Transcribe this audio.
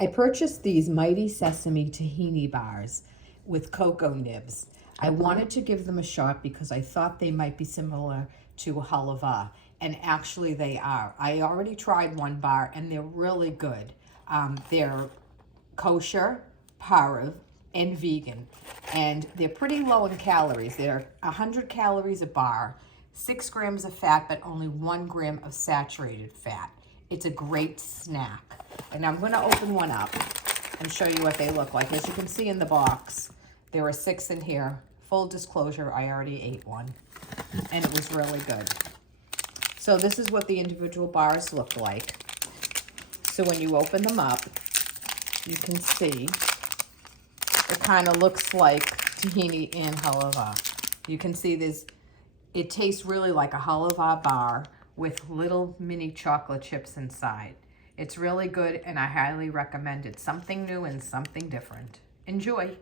I purchased these Mighty Sesame Tahini bars with cocoa nibs. I wanted to give them a shot because I thought they might be similar to halava, and actually they are. I already tried one bar and they're really good. They're kosher, pareve, and vegan, and they're pretty low in calories. They're 100 calories a bar, 6 grams of fat, but only 1 gram of saturated fat. It's a great snack. And I'm gonna open one up and show you what they look like. As you can see in the box, there are 6 in here. Full disclosure, I already ate one, and it was really good. So this is what the individual bars look like. So when you open them up, you can see it kind of looks like tahini and halava. You can see this, it tastes really like a halava bar with little mini chocolate chips inside. It's really good and I highly recommend it. Something new and something different. Enjoy.